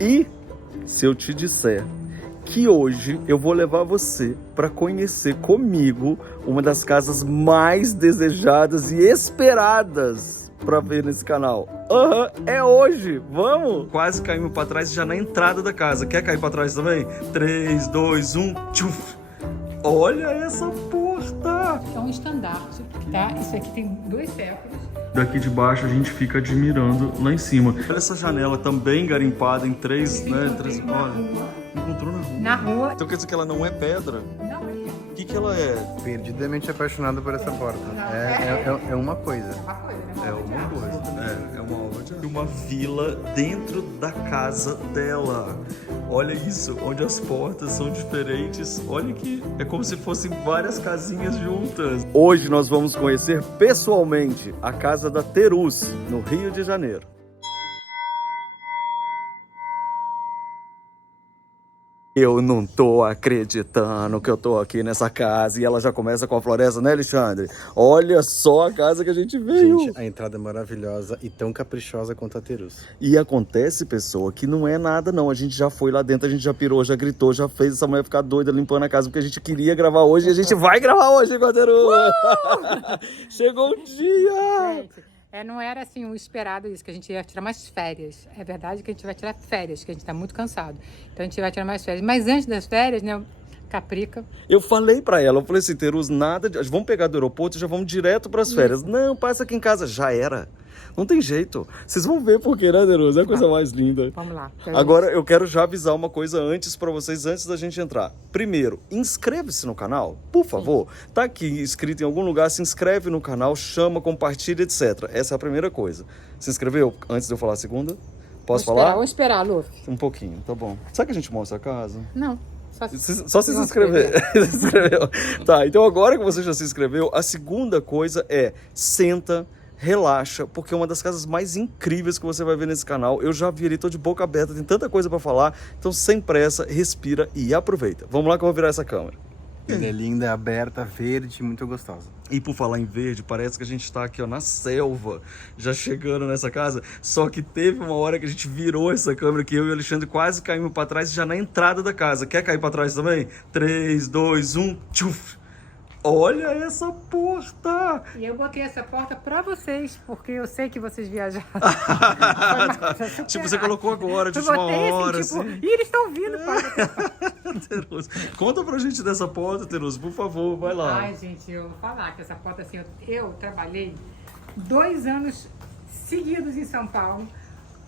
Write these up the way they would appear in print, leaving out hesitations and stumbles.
E se eu te disser que hoje eu vou levar você para conhecer comigo uma das casas mais desejadas e esperadas para ver nesse canal. É hoje, vamos! Quase caímos para trás já na entrada da casa. Quer cair para trás também? 3, 2, 1, tchuf! Olha essa porta! É um estandarte, tá? Isso aqui tem 2 séculos. Daqui de baixo a gente fica admirando lá em cima. Olha essa janela também garimpada em 3, né? 3, encontrou na rua. Na rua. Então quer dizer que ela não é pedra? Não, O que ela é? Perdidamente apaixonado por essa porta. É uma coisa. É uma coisa. É uma obra de arte. Uma vila dentro da casa dela. Olha isso, onde as portas são diferentes. Olha que é como se fossem várias casinhas juntas. Hoje nós vamos conhecer pessoalmente a casa da Terus, no Rio de Janeiro. Eu não tô acreditando que eu tô aqui nessa casa. E ela já começa com a floresta, né, Alexandre? Olha só a casa que a gente veio. Gente, a entrada é maravilhosa e tão caprichosa quanto a Terus. E acontece, pessoa, que não é nada não. A gente já foi lá dentro, a gente já pirou, já gritou, já fez essa mulher ficar doida limpando a casa, porque a gente queria gravar hoje e a gente vai gravar hoje, Guateru! Chegou o dia! Gente, não era assim o esperado isso, que a gente ia tirar mais férias. É verdade que a gente vai tirar férias, que a gente tá muito cansado. Então a gente vai tirar mais férias. Mas antes das férias, né, Caprica. Eu falei pra ela, eu falei assim, Terus, nada, vamos pegar do aeroporto e já vamos direto pras férias. Não, passa aqui em casa. Já era. Não tem jeito. Vocês vão ver por quê, né, Terus? É a coisa mais linda. Vamos lá. Agora, eu quero já avisar uma coisa antes pra vocês, antes da gente entrar. Primeiro, inscreve-se no canal, por favor. Tá aqui inscrito em algum lugar, se inscreve no canal, chama, compartilha, etc. Essa é a primeira coisa. Se inscreveu antes de eu falar a segunda? Posso falar? Vamos esperar, Lu. Um pouquinho, tá bom. Será que a gente mostra a casa? Não. Só se inscrever. Se inscreveu. Tá, então agora que você já se inscreveu, a segunda coisa é senta, relaxa, porque é uma das casas mais incríveis que você vai ver nesse canal. Eu já vi ali, tô de boca aberta, tem tanta coisa pra falar. Então sem pressa, respira e aproveita. Vamos lá que eu vou virar essa câmera. Ela é linda, aberta, verde, muito gostosa. E por falar em verde, parece que a gente tá aqui ó, na selva, já chegando nessa casa. Só que teve uma hora que a gente virou essa câmera que eu e o Alexandre quase caímos pra trás já na entrada da casa. Quer cair pra trás também? 3, 2, 1, tchuf! Olha essa porta! E eu botei essa porta pra vocês, porque eu sei que vocês viajaram. Tipo, você colocou agora, de Eu última botei hora, assim, assim. e eles estão vindo, pai. Terus, conta pra gente dessa porta, Terus, por favor, vai lá. Ai, gente, eu vou falar que essa porta, assim, eu trabalhei 2 anos seguidos em São Paulo,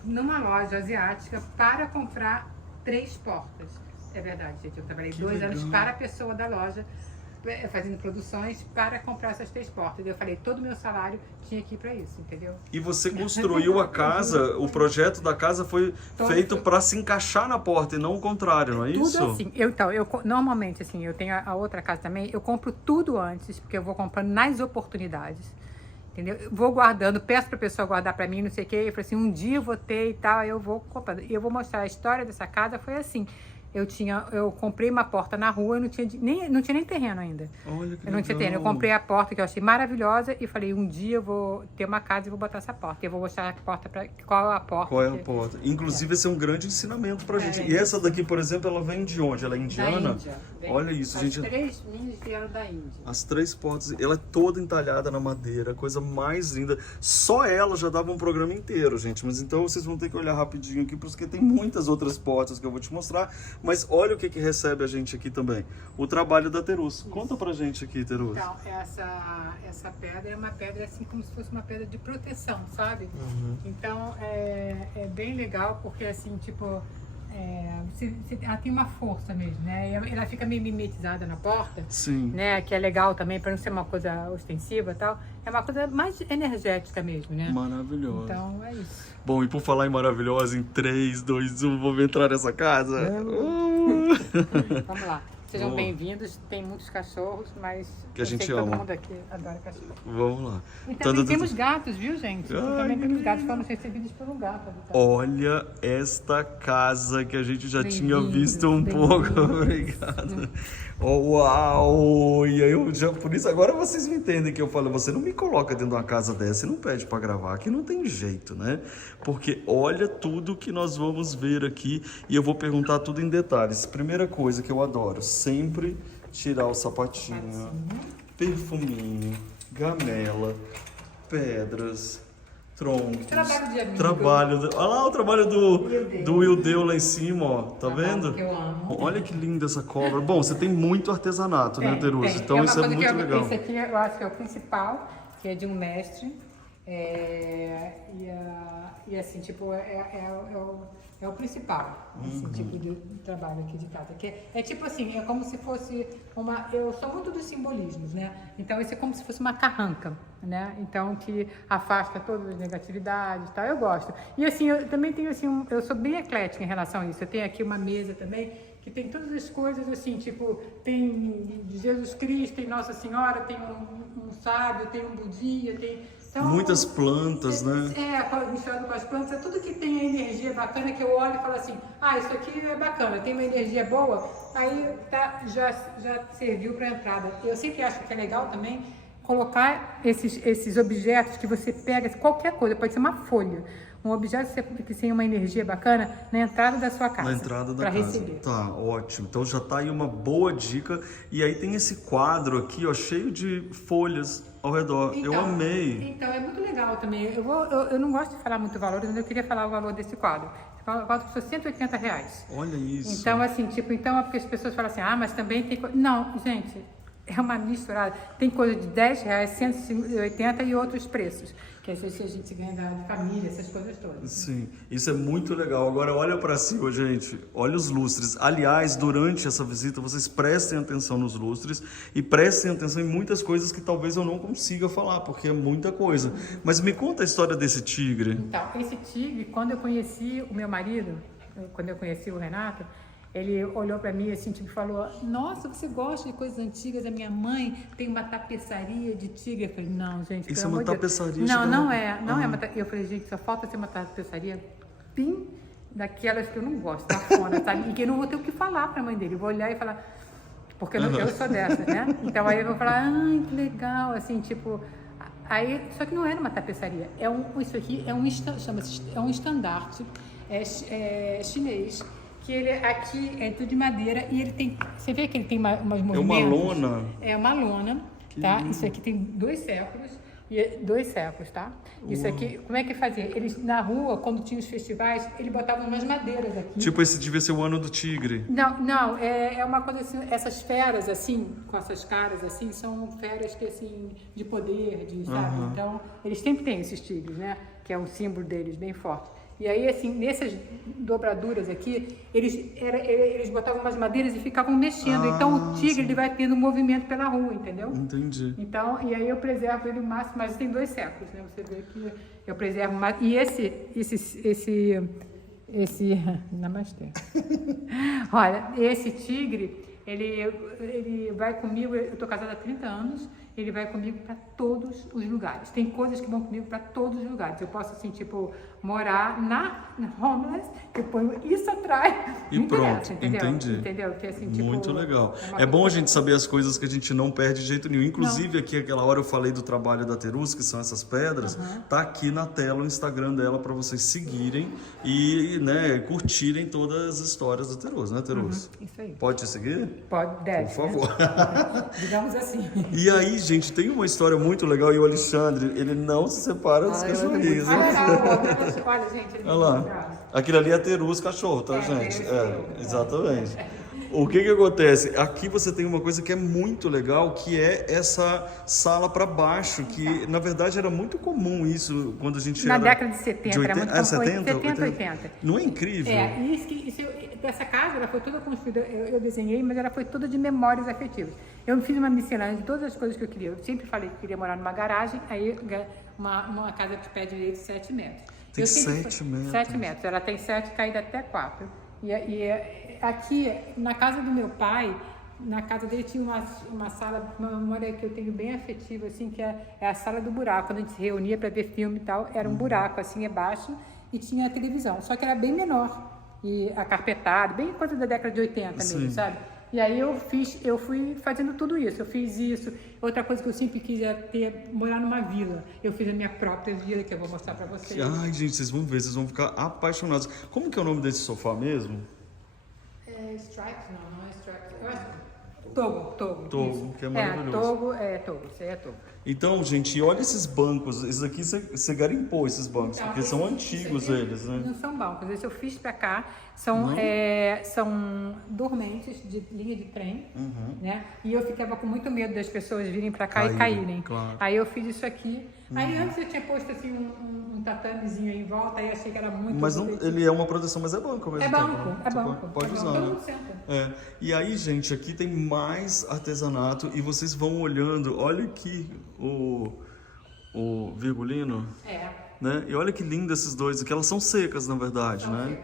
numa loja asiática, para comprar 3 portas. É verdade, gente, eu trabalhei 2 anos para a pessoa da loja, fazendo produções para comprar essas 3 portas. Eu falei, todo o meu salário tinha que ir para isso, entendeu? E você construiu a casa, o projeto da casa foi feito para se encaixar na porta e não o contrário, não é isso? Tudo assim. Eu normalmente, assim, eu tenho a outra casa também, eu compro tudo antes, porque eu vou comprando nas oportunidades, entendeu? Eu vou guardando, peço para a pessoa guardar para mim, não sei o quê, eu falei assim, um dia eu vou ter e tal, eu vou comprando. E eu vou mostrar a história dessa casa, foi assim. Eu comprei uma porta na rua, eu não tinha nem terreno ainda. Olha que eu não tinha terreno. Eu comprei a porta que eu achei maravilhosa e falei, um dia eu vou ter uma casa e vou botar essa porta. E eu vou mostrar a porta qual é a porta. Qual é a porta? Inclusive, esse é um grande ensinamento pra gente. E essa daqui, por exemplo, ela vem de onde? Ela é indiana? Da Índia. Olha isso, gente. As 3 minhas vieram da Índia. As 3 portas, ela é toda entalhada na madeira, coisa mais linda. Só ela já dava um programa inteiro, gente. Mas então vocês vão ter que olhar rapidinho aqui, porque tem muitas outras portas que eu vou te mostrar. Mas olha o que recebe a gente aqui também. O trabalho da Terus. Isso. Conta pra gente aqui, Terus. Então, essa pedra é uma pedra assim como se fosse uma pedra de proteção, sabe? Uhum. Então, é bem legal, porque assim, tipo... ela tem uma força mesmo, né? Ela fica meio mimetizada na porta, Sim. né? Que é legal também, para não ser uma coisa ostensiva e tal. É uma coisa mais energética mesmo, né? Maravilhosa. Então, é isso. Bom, e por falar em maravilhosa, em 3, 2, 1, vamos entrar nessa casa? Vamos lá. Sejam bem-vindos. Tem muitos cachorros, mas que a gente sei que ama. todo mundo aqui adora cachorro. Vamos lá. E também temos gatos, viu, gente? Também temos gatos, fomos recebidos por um gato. Olha esta casa que a gente já tinha visto um pouco. Obrigado. Oh, uau! E aí por isso agora vocês me entendem que eu falo, você não me coloca dentro de uma casa dessa e não pede para gravar, aqui não tem jeito, né? Porque olha tudo que nós vamos ver aqui e eu vou perguntar tudo em detalhes. Primeira coisa que eu adoro, sempre tirar o sapatinho, perfuminho, gamela, pedras, troncos, trabalho. Olha lá o trabalho do Wildeu lá em cima, ó. Tá vendo? Que eu amo. Olha que linda essa cobra. Bom, você tem muito artesanato, né, Teruza? Então isso é muito legal. Esse aqui eu acho que é o principal, que é de um mestre. E assim, tipo, é o principal, esse tipo de trabalho aqui de casa. Que é tipo assim, é como se fosse uma... Eu sou muito dos simbolismos, né? Então, esse é como se fosse uma carranca, né? Então, que afasta todas as negatividades e tal. Eu gosto. E assim, eu também tenho assim, eu sou bem eclética em relação a isso. Eu tenho aqui uma mesa também, que tem todas as coisas assim, tipo, tem Jesus Cristo, tem Nossa Senhora, tem um sábio, tem um budinha, tem... Então, muitas plantas, né? Misturado com as plantas, é tudo que tem a energia bacana que eu olho e falo assim, isso aqui é bacana, tem uma energia boa, aí já serviu para entrada. Eu sempre acho que é legal também colocar esses objetos que você pega, qualquer coisa, pode ser uma folha, um objeto que tenha uma energia bacana na entrada da sua casa. Na entrada da casa. Receber. Tá, ótimo. Então já tá aí uma boa dica. E aí tem esse quadro aqui, ó, cheio de folhas ao redor. Então, eu amei. Então, é muito legal também. Eu não gosto de falar muito valor, mas eu queria falar o valor desse quadro. O quadro custou R$180. Olha isso. Então, assim, tipo, então é porque as pessoas falam assim, mas também tem... Não, gente, é uma misturada. Tem coisa de R$10, R$180 e outros preços. Que às vezes a gente ganha de família, essas coisas todas. Sim, isso é muito legal. Agora olha para cima, gente. Olha os lustres. Aliás, durante essa visita, vocês prestem atenção nos lustres e prestem atenção em muitas coisas que talvez eu não consiga falar, porque é muita coisa. Mas me conta a história desse tigre. Então, esse tigre, quando eu conheci o meu marido, quando eu conheci o Renato, ele olhou para mim assim, tipo, falou, nossa, você gosta de coisas antigas? A minha mãe tem uma tapeçaria de tigre. Eu falei, não, gente, isso é uma tapeçaria? Não é uma tapeçaria. Eu falei, gente, só falta ser uma tapeçaria bem daquelas que eu não gosto, cafona, sabe? E que eu não vou ter o que falar para a mãe dele. Eu vou olhar e falar, porque eu sou dessas, né? Então aí eu vou falar, que legal, assim, tipo... Aí, só que não era uma tapeçaria, isso aqui é um estandarte chinês, que ele aqui é tudo de madeira e ele tem, você vê que ele tem umas movimentos. É uma lona? É uma lona, tá? Isso aqui tem 2 séculos, tá? Isso aqui, como é que fazia? Eles, na rua, quando tinha os festivais, eles botavam umas madeiras aqui. Tipo, esse devia ser o ano do tigre. Não, é uma coisa assim, essas feras, assim, com essas caras, assim, são feras que, assim, de poder, sabe? Então, eles sempre têm esses tigres, né? Que é um símbolo deles, bem forte. E aí, assim, nessas dobraduras aqui, eles botavam umas madeiras e ficavam mexendo. Então, o tigre, ele vai tendo movimento pela rua, entendeu? Entendi. Então, e aí eu preservo ele o máximo, mas tem 2 séculos, né? Você vê que eu preservo mais. E esse namastê. Olha, esse tigre, ele vai comigo, eu tô casada há 30 anos, ele vai comigo para todos os lugares. Tem coisas que vão comigo para todos os lugares. Eu posso, assim, tipo, morar na homeless, que eu ponho isso atrás. E pronto, entendi. Entendeu? Que, assim, tipo, muito legal. É bom a gente saber as coisas que a gente não perde de jeito nenhum. Inclusive, aqui, aquela hora eu falei do trabalho da Teruza, que são essas pedras. Tá aqui na tela o Instagram dela para vocês seguirem e, né, curtirem todas as histórias da Teruza, né, Teruza? Isso aí. Pode te seguir? Deve. Por favor. Né? Digamos assim. E aí, gente, tem uma história muito legal e o Alexandre, ele não se separa dos cachorrinhos. Olha, gente, olha lá. Aquilo ali é Teruza cachorro, tá, gente? Exatamente. O que acontece? Aqui você tem uma coisa que é muito legal, que é essa sala para baixo, que na verdade era muito comum isso quando a gente na era... década de 70, era muito comum. 70, 80. Não é incrível? Essa casa, ela foi toda construída, eu desenhei, mas ela foi toda de memórias afetivas. Eu fiz uma miscelânea de todas as coisas que eu queria. Eu sempre falei que queria morar numa garagem, aí uma casa que pede direito 7 metros. Tem 7 metros? 7 metros. Ela tem 7, caída até 4. E aqui, na casa do meu pai, na casa dele tinha uma sala, uma memória que eu tenho bem afetiva, assim, que é a sala do buraco. Quando a gente se reunia para ver filme e tal, era um buraco, assim, embaixo, e tinha a televisão. Só que era bem menor, e acarpetado, bem coisa da década de 80 mesmo, sabe? E aí eu fui fazendo tudo isso, eu fiz isso. Outra coisa que eu sempre quis é morar numa vila. Eu fiz a minha própria vila, que eu vou mostrar pra vocês. Ai, gente, vocês vão ver, vocês vão ficar apaixonados. Como que é o nome desse sofá mesmo? Stripes? Não é Stripes. Eu acho que... Togo. Togo, que é maravilhoso. Togo, isso aí é Togo. Então, gente, olha esses bancos. Esses aqui você garimpou, esses bancos, Então, porque são antigos eles, né? Não são bancos, esse eu fiz pra cá. São dormentes de linha de trem, né? E eu ficava com muito medo das pessoas virem pra cá e caírem. Claro. Aí eu fiz isso aqui. Aí antes eu tinha posto assim um tatamezinho aí em volta, aí achei que era muito... Mas não, ele é uma proteção, mas é banco mesmo. É banco, tempo, né? é Você banco. Pode usar, Todo né? mundo senta. É. E aí, gente, aqui tem mais artesanato e vocês vão olhando. Olha aqui o virgulino. Né? E olha que lindo esses dois aqui. Elas são secas, na verdade, né?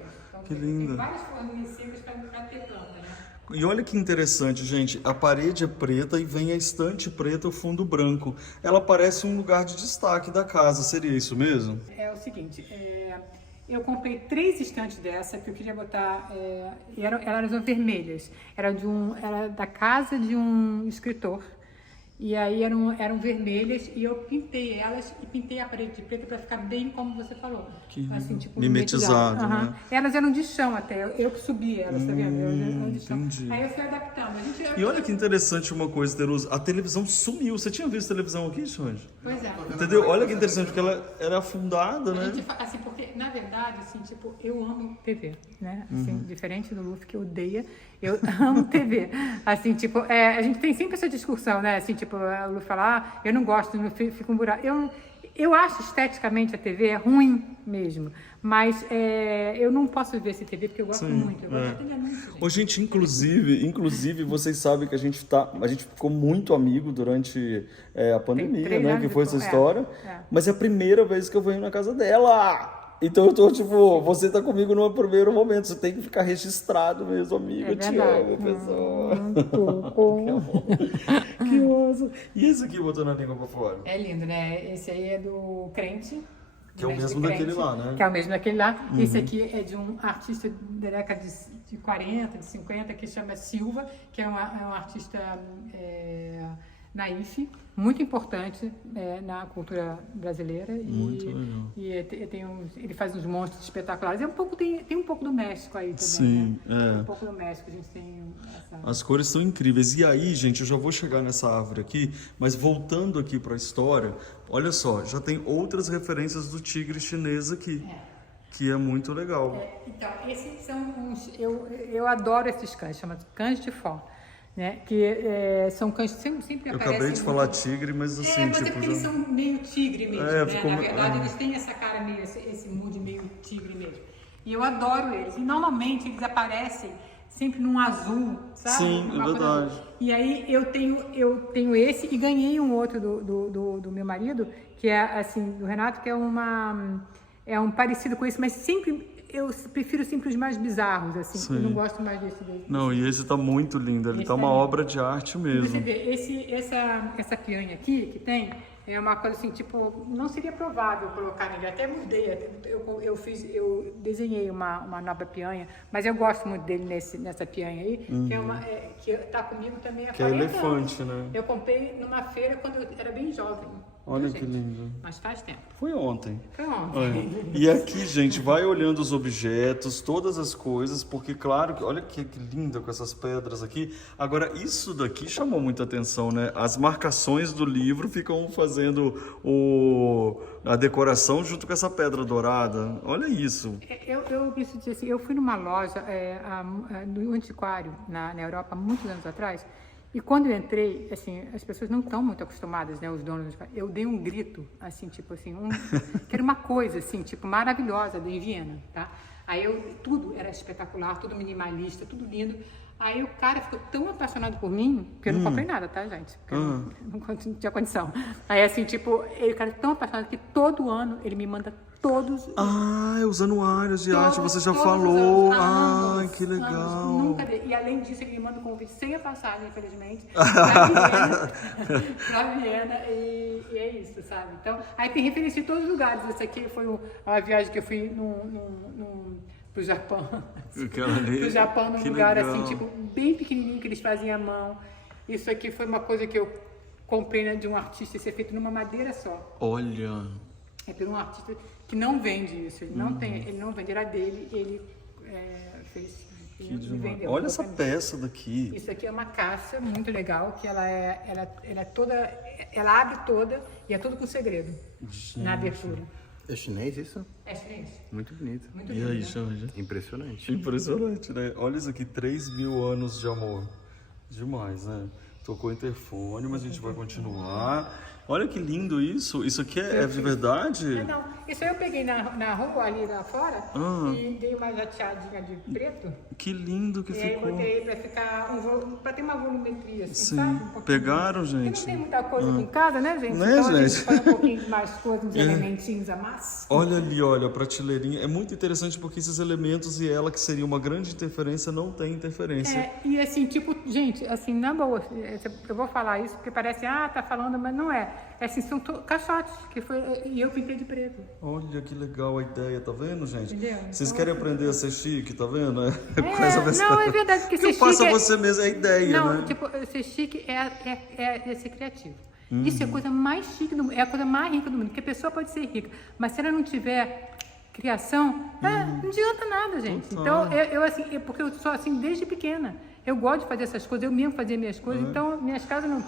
Que linda. Tem várias forminhas secas pra ter planta, né? E olha que interessante, gente. A parede é preta e vem a estante preta, o fundo branco. Ela parece um lugar de destaque da casa. Seria isso mesmo? É o seguinte, eu comprei 3 estantes dessa que eu queria botar, elas eram vermelhas, era da casa de um escritor, e aí eram vermelhas e eu pintei elas e pintei a parede de preto para ficar bem como você falou. Assim, tipo, mimetizado, né? Elas eram de chão até, eu que subi elas, tá vendo? Eram de chão. Entendi. Aí eu fui adaptando. E olha que interessante uma coisa, Teruza. A televisão sumiu. Você tinha visto a televisão aqui, Xande? Pois é. Entendeu? Olha que interessante, porque ela era afundada, né? Assim, porque, na verdade, assim, tipo, eu amo TV, né? Assim, diferente do Luffy, que odeia, eu amo TV. Assim, tipo, a gente tem sempre essa discussão, né? Assim, tipo, o Luffy fala, eu não gosto, fica um buraco. Eu acho esteticamente a TV ruim mesmo, mas eu não posso ver essa TV porque eu gosto muito. Eu gosto de anúncios. Ô, gente, inclusive, vocês sabem que a gente ficou muito amigo durante a pandemia, né? Que foi essa história. Mas é a primeira vez que eu venho na casa dela. Então eu tô, tipo, você tá comigo no primeiro momento, você tem que ficar registrado mesmo, amigo. Eu te amo, pessoal. Que oso. E esse aqui botando a língua pra fora? É lindo, né? Esse aí é do Crente. Que é o mesmo daquele lá, né? Que é o mesmo daquele lá. Esse aqui é de um artista da década de 40, de 50, que chama Silva, que é um artista naif, muito importante na cultura brasileira. Muito legal. E ele faz uns monstros espetaculares. Tem um pouco do México aí também, sim, né? Tem um pouco do México, a gente tem essa... As cores são incríveis. E aí, gente, eu já vou chegar nessa árvore aqui, mas voltando aqui para a história, olha só, já tem outras referências do tigre chinês aqui. Que é muito legal. Então, esses são uns... Eu adoro esses cães, chama cães de fó. Né? Que são cães que sempre aparecem... Eu acabei de falar tigre, mas assim... mas tipo, eles são meio tigre mesmo, né? Ficou... Na verdade, eles têm essa cara meio, esse mood meio tigre mesmo. E eu adoro eles. E normalmente eles aparecem sempre num azul, sabe? Sim, é verdade. Azul. E aí eu tenho esse e ganhei um outro do meu marido, que é assim, do Renato, que é um parecido com esse, mas sempre... Eu prefiro sempre os mais bizarros, assim. Sim. Eu não gosto mais desse. Não, e esse tá muito lindo. Ele tá uma obra de arte mesmo. Você vê, essa pianha aqui que tem, é uma coisa assim, tipo, não seria provável colocar nele. Até mudei, eu desenhei uma nova pianha, mas eu gosto muito dele nessa pianha aí, que tá comigo também há 40 anos. Que é elefante, né? Eu comprei numa feira quando eu era bem jovem. Olha que lindo. Mas faz tempo. Foi ontem. Foi ontem. Olha. E aqui, gente, vai olhando os objetos, todas as coisas, porque claro, olha que linda com essas pedras aqui. Agora, isso daqui chamou muita atenção, né? As marcações do livro ficam fazendo a decoração junto com essa pedra dourada. Olha isso. Eu preciso dizer assim, eu fui numa loja no antiquário na Europa, há muitos anos atrás, e quando eu entrei, assim, as pessoas não estão muito acostumadas, né, os donos, eu dei um grito, assim, tipo assim, que era uma coisa, assim, tipo, maravilhosa, em Viena, tá? Aí tudo era espetacular, tudo minimalista, tudo lindo. Aí o cara ficou tão apaixonado por mim, que eu não comprei nada, tá, gente? Porque eu não tinha condição. Aí, assim, tipo, o cara é tão apaixonado que todo ano ele me manda todos... os anuários de arte, você já falou. Ai, que legal. Anos, nunca dei. E além disso, ele me manda um convite sem a passagem, infelizmente, pra Viena, e é isso, sabe? Então, aí tem referência em todos os lugares. Essa aqui foi uma viagem que eu fui pro Japão. Pro Japão, num lugar legal. assim, tipo, bem pequenininho, que eles faziam à mão. Isso aqui foi uma coisa que eu comprei, né, de um artista, isso é feito numa madeira só. Olha. É por um artista que não vende isso, ele não tem, ele não vende, era dele, ele fez Que e demais. vendeu. Olha essa peça daqui. Isso aqui é uma caixa muito legal, que ela é toda, ela abre toda e é tudo com segredo na abertura. É chinês isso? É chinês. Muito bonito. Muito E lindo, aí, né? Janja? Impressionante. Impressionante, né? Olha isso aqui, 3.000 anos de amor. Demais, né? Tocou o interfone, mas a gente vai continuar. Olha que lindo isso. Isso aqui é de verdade? Não, isso aí eu peguei na rua ali lá fora e dei uma jateadinha de preto. Que lindo que E aí ficou. botei pra ficar pra ter uma volumetria, assim, Sim. sabe? Um pouquinho. Pegaram, Porque gente? não tem muita coisa aqui em casa, né, gente? Né, Então a gente? gente põe um pouquinho de mais coisa, uns elementinhos a mais. Olha ali, olha, a prateleirinha. É muito interessante porque esses elementos e ela, que seria uma grande interferência, não tem interferência. E assim, tipo, gente, assim, na boa, eu vou falar isso porque parece, tá falando, mas não é. É assim, são caixotes, e eu pintei de preto. Olha que legal a ideia, tá vendo, gente? Entendeu? Vocês Então, querem assim, aprender a ser chique, tá vendo? Não, é verdade, porque ser Eu passo chique a você mesmo a ideia, Não, né? tipo, ser chique é ser criativo. Isso é a coisa mais chique do mundo, é a coisa mais rica do mundo, porque a pessoa pode ser rica, mas se ela não tiver criação, não adianta nada, gente. Total. Então, eu assim, porque eu sou assim desde pequena, eu gosto de fazer essas coisas, eu mesmo fazia minhas coisas, então minhas casas não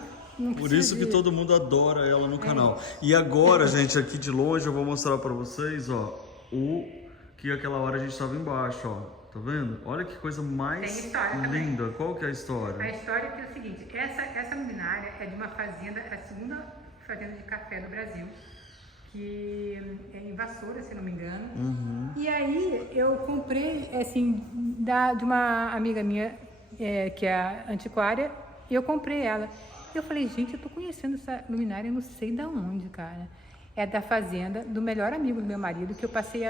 Por isso que todo mundo adora ela no canal. E agora, gente, aqui de longe eu vou mostrar pra vocês, ó, que aquela hora a gente tava embaixo, ó. Tá vendo? Olha que coisa mais Tem história também. linda. Qual que é a história? A história é o seguinte, essa luminária é de uma fazenda, a segunda fazenda de café do Brasil, que é em Vassoura, se não me engano. E aí eu comprei, assim, de uma amiga minha, que é antiquária, e eu comprei ela. Eu falei, gente, eu tô conhecendo essa luminária, eu não sei da onde, cara. É da fazenda do melhor amigo do meu marido, que eu passei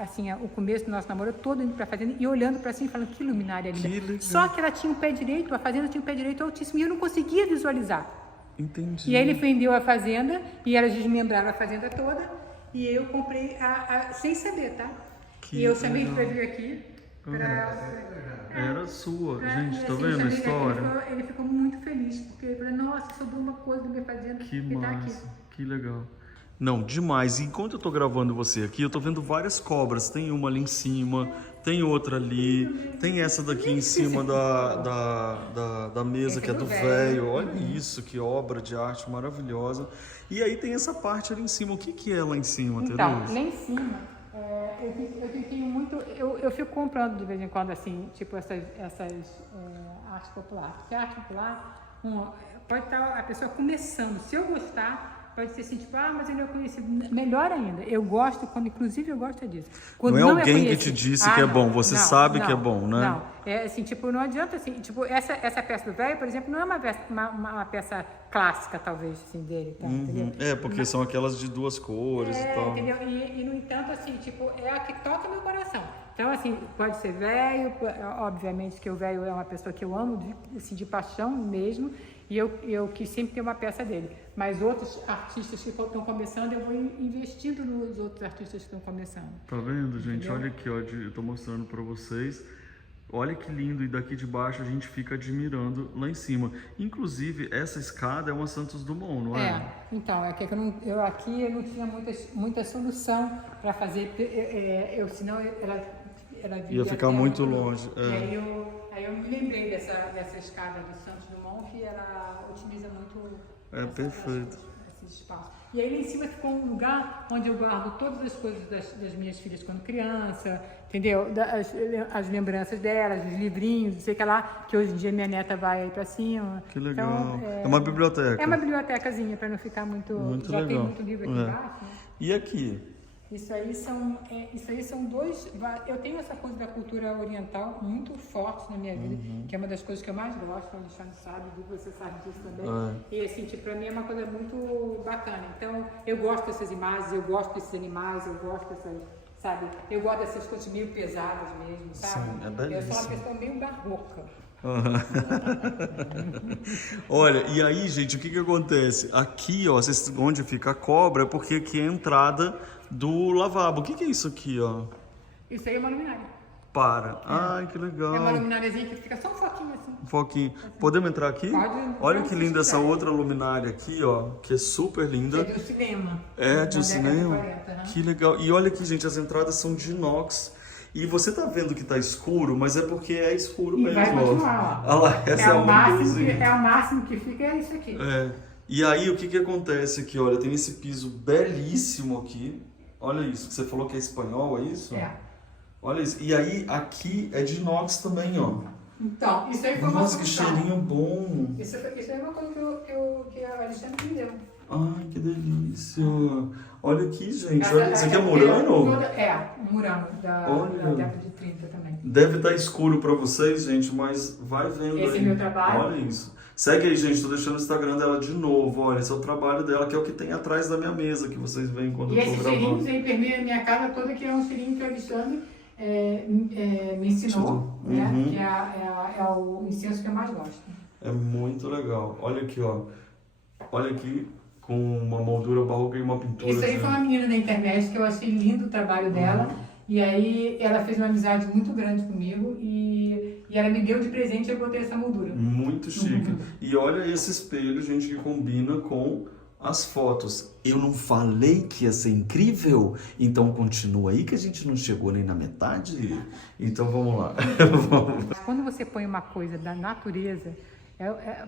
assim, o começo do nosso namoro todo indo pra fazenda e olhando pra cima e falando, que luminária linda. Que legal. Só que ela tinha um pé direito, a fazenda tinha um pé direito altíssimo e eu não conseguia visualizar. Entendi. E aí ele vendeu a fazenda e elas desmembraram a fazenda toda e eu comprei sem saber, tá? Que e eu chamei legal. pra vir aqui Era sua, gente, tá assim, vendo a chamei história? ele ficou muito feliz, porque ele falou, nossa, sobrou uma coisa da minha fazenda Que e tá aqui. massa, que legal. Não, demais. E enquanto eu tô gravando você aqui, eu tô vendo várias cobras. Tem uma ali em cima, tem outra ali, tem essa daqui em cima da mesa, Esse que é do velho. Olha isso, que obra de arte maravilhosa. E aí tem essa parte ali em cima. O que que é lá em cima, Então, Tereza? lá em cima, eu tenho muito. Eu fico comprando de vez em quando, assim, tipo essas artes populares. Porque a arte popular, pode estar a pessoa começando. Se eu gostar, pode ser assim, tipo, mas ele é conhecido. Melhor ainda, eu gosto, inclusive eu gosto disso. Quando Não é alguém que conhecido- te disse que é bom, você sabe que é não, bom, né? Não, é assim, tipo, não adianta assim, tipo, essa peça do velho, por exemplo, não é uma peça clássica, talvez, assim, dele, tá, entendeu? É, porque são aquelas de duas cores e tal. Entendeu? E, no entanto, assim, tipo, é a que toca meu coração. Então, assim, pode ser velho, obviamente que o velho é uma pessoa que eu amo, de paixão mesmo, e eu quis sempre ter uma peça dele. Mas outros artistas que estão começando, eu vou investindo nos outros artistas que estão começando. Tá vendo, gente? Entendeu? Olha aqui, ó, eu tô mostrando pra vocês. Olha que lindo, e daqui de baixo a gente fica admirando lá em cima. Inclusive, essa escada é uma Santos Dumont, não é? Então, é que eu aqui eu não tinha muita solução para fazer, senão ela Ia ficar muito longe. E aí eu me lembrei dessa escada do Santos Dumont, que ela otimiza muito Perfeito. esse espaço. E aí lá em cima ficou um lugar onde eu guardo todas as coisas das minhas filhas quando criança, entendeu? As lembranças delas, os livrinhos, não sei o que lá, que hoje em dia minha neta vai aí pra cima. Que legal. Então, é uma biblioteca. É uma bibliotecazinha para não ficar muito já legal. tem muito livro aqui embaixo, né? E aqui? Isso aí são dois. Eu tenho essa coisa da cultura oriental muito forte na minha vida, que é uma das coisas que eu mais gosto. O Alexandre sabe, você sabe disso também. E assim, tipo, pra mim é uma coisa muito bacana. Então, eu gosto dessas imagens, eu gosto desses animais, eu gosto sabe? Eu gosto dessas coisas meio pesadas mesmo, sabe? Sim, é Eu belíssimo. sou uma pessoa meio barroca. Olha, e aí, gente, o que que acontece? Aqui, ó, onde fica a cobra, é porque aqui é a entrada do lavabo. O que que é isso aqui, ó? Isso aí é uma luminária. Para. Ai, que legal. É uma lumináriazinha que fica só um foquinho assim. Um foquinho. Podemos entrar aqui? Pode. Olha que Se linda essa quiser. outra luminária aqui, ó, que é super linda. É do cinema. É, de um Da década cinema. 40, né? Que legal. E olha aqui, gente, as entradas são de inox. E você tá vendo que tá escuro, mas é porque é escuro E mesmo, vai ó. continuar, ó. Olha lá, essa é, o uma máximo luzinha. é o máximo que fica, é isso aqui. É. E aí, o que que acontece aqui? Olha, tem esse piso belíssimo aqui. Olha isso, que você falou que é espanhol, é isso? É. Olha isso. E aí, aqui é de inox também, ó. Então, isso aí foi uma Nossa, que solução. cheirinho bom. Isso aí é uma coisa que a Alexandre me deu. Ai, que delícia. Olha aqui, gente. Essa- Olha, isso aqui é essa Murano? um Murano da Olha. década de 30 também. Deve estar escuro pra vocês, gente, mas vai vendo Esse aí. é meu trabalho. Olha isso. Segue aí, gente. Tô deixando o Instagram dela de novo. Olha, esse é o trabalho dela, que é o que tem atrás da minha mesa, que vocês veem quando E eu tô esses gravando. cheirinhos aí permeia a minha casa toda, que é um cheirinho que o Alexandre me ensinou, né? Uhum. Que é o incenso que eu mais gosto. É muito legal. Olha aqui, ó. Olha aqui, com uma moldura barroca e uma pintura. Isso aí assim. foi uma menina da internet que eu achei lindo o trabalho dela. E aí ela fez uma amizade muito grande comigo e ela me deu de presente e eu botei essa moldura. Muito chique. Uhum. E olha esse espelho, gente, que combina com as fotos. Eu não falei que ia ser incrível? Então continua aí que a gente não chegou nem na metade. Então vamos lá. Quando você põe uma coisa da natureza,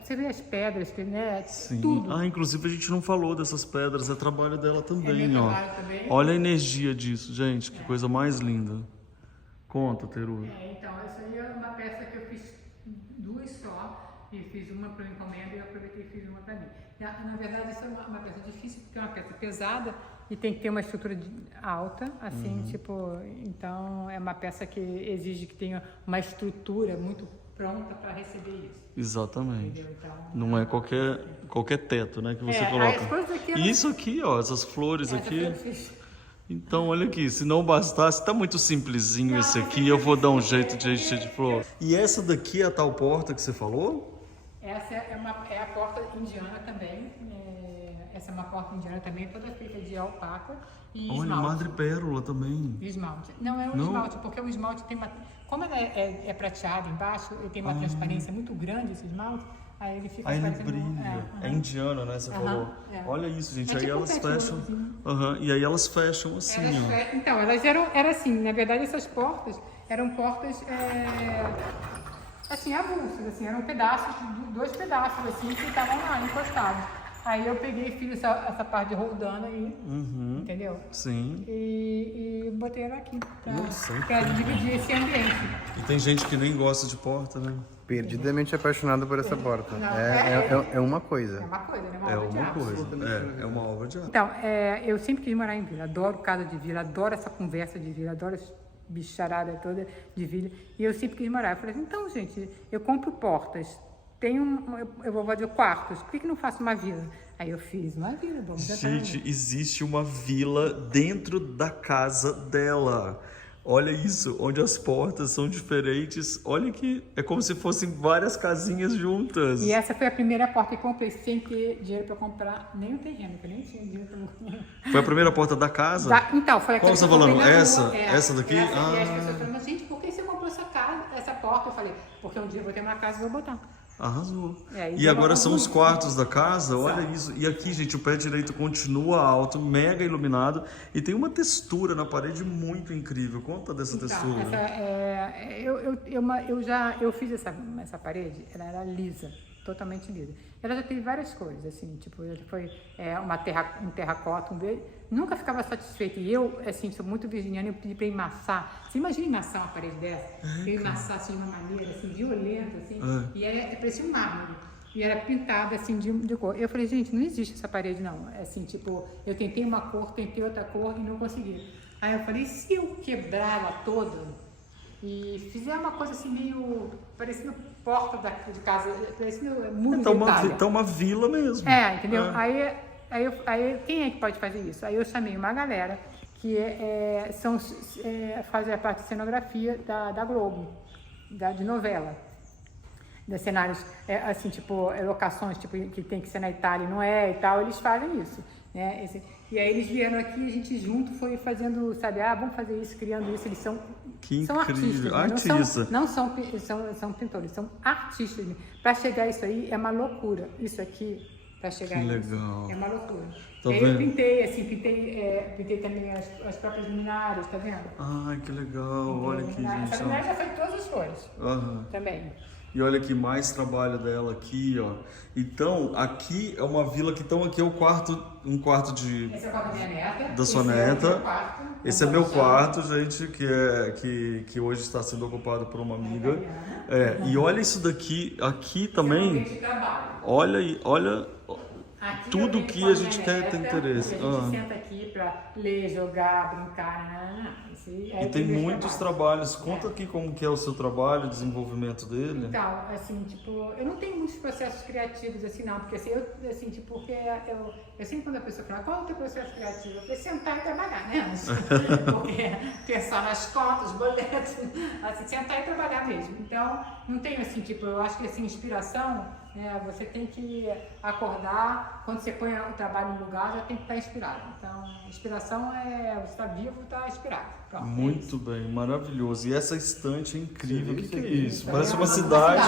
você vê as pedras, né? Sim. Tudo. Ah, inclusive a gente não falou dessas pedras, é trabalho dela também, meu ó. trabalho também. Olha a energia disso, gente, que coisa mais linda. Conta, Teru. Então, essa aí é uma peça que eu fiz duas só, e fiz uma para encomenda e eu aproveitei e fiz uma para mim. Na verdade, essa é uma peça difícil, porque é uma peça pesada e tem que ter uma estrutura alta, assim, tipo, então é uma peça que exige que tenha uma estrutura muito pronta para receber isso. Exatamente. Entendeu? Então, Não é qualquer teto, né, que você as coloca. coisas aqui, E isso aqui, ó, essas flores essa aqui. eu fiz. Então, olha aqui, se não bastasse, tá muito simplesinho esse aqui, eu vou dar um jeito de encher de flor. E essa daqui é a tal porta que você falou? Essa é a porta indiana também. Essa é uma porta indiana também, toda feita de alpaca e Olha, esmalte. madrepérola também. E esmalte. Não é um Não? esmalte, porque o esmalte tem uma... Como ela é prateado embaixo, ele tem uma transparência muito grande, esse esmalte, aí ele fica Aí ele parecendo... brilha. É aham. indiana, né? Você falou. é. Olha isso, gente. É Aí tipo elas um patchwork, fecham. assim. Aham, e aí elas fecham assim, ó. Então, elas eram assim, na verdade essas portas eram portas assim, avulsas, assim, eram pedaços, dois pedaços assim, que estavam lá encostados. Aí eu peguei e fiz essa parte de roldana aí, entendeu? Sim. E botei ela aqui, Nossa, pra dividir esse ambiente. E tem gente que nem gosta de porta, né? Perdidamente apaixonado por essa porta. Não, É uma É coisa. uma coisa, né? É obra de uma arte. coisa. É uma obra de arte. Então, eu sempre quis morar em vila, adoro casa de vila, adoro essa conversa de vila, adoro essa bicharada toda de vila, e eu sempre quis morar. Eu falei assim, então, gente, eu compro portas, eu vou fazer quartos, por que não faço uma vila? Aí eu fiz uma vila, vamos tentar. Gente, existe uma vila dentro da casa dela. Olha isso, onde as portas são diferentes. Olha que é como se fossem várias casinhas juntas. E essa foi a primeira porta que eu comprei sem ter dinheiro para comprar nem o terreno, que eu nem tinha dinheiro para... Foi a primeira porta da casa? Então, foi Qual aquela você que tá eu comprei falando? na Essa? rua. Essa daqui? E as pessoas Ah, falaram, gente, por que você comprou essa porta? Eu falei, porque um dia eu vou ter uma casa e vou botar. arrasou. E E agora eu são amo os quartos da casa, olha isso. E aqui, gente, o pé direito continua alto, mega iluminado. E tem uma textura na parede muito incrível. Conta dessa textura. Eu fiz essa parede, ela era lisa, totalmente lisa. Ela já teve várias cores, assim, tipo, foi um terracota, um verde. Nunca ficava satisfeita. E eu, assim, sou muito virginiana, eu pedi para emassar. Você imagina emassar uma parede dessa? Eu emassar assim, de uma maneira, assim, violenta, assim, e parecia um mármore. E era pintada, assim, de cor. Eu falei, gente, não existe essa parede, não. Assim, tipo, eu tentei uma cor, tentei outra cor e não consegui. Aí eu falei, se eu quebrar ela toda e fizer uma coisa assim, meio parecendo porta de casa, parecendo muro de Itália. Então uma vila mesmo. Entendeu? Aí quem é que pode fazer isso? Aí eu chamei uma galera que fazem a parte de cenografia da Globo, de novela. De cenários, assim, tipo, locações tipo, que tem que ser na Itália e não é e tal, eles fazem isso. Né? E aí eles vieram aqui, a gente junto foi fazendo, sabe, vamos fazer isso, criando isso. Eles são artistas, artista. Não são pintores, são artistas. Para chegar isso aí é uma loucura. Isso aqui, para chegar que nisso, legal. é uma loucura. Tá e aí vendo? eu pintei também as próprias luminárias, tá vendo? Ai, que legal, olha aqui, gente. Essa luminária já foi todas as cores, também. E olha aqui, mais trabalho dela aqui, ó. Então, aqui é uma vila que estão aqui é um quarto de... Esse é o quarto da minha neta. Da sua neta. Esse é meu quarto, gente, que hoje está sendo ocupado por uma amiga. E olha isso daqui, aqui também. Olha aí, olha Aqui tudo que a gente quer ter interesse. A gente senta aqui pra ler, jogar, brincar. E tem muitos trabalhos. Conta aqui como que é o seu trabalho, o desenvolvimento dele. Então, assim, tipo, eu não tenho muitos processos criativos assim, não, porque porque eu sempre quando a pessoa fala, qual é o teu processo criativo? Eu falei, sentar e trabalhar, né? Porque pensar nas contas, boletos, assim, sentar e trabalhar mesmo. Então, não tenho assim, tipo, eu acho que assim, inspiração, você tem que acordar, quando você põe o trabalho no lugar, já tem que estar inspirado. Então, inspiração você está vivo, está inspirado. Pronto, muito bem, maravilhoso. E essa estante é incrível. O que é isso? Então, Parece uma cidade.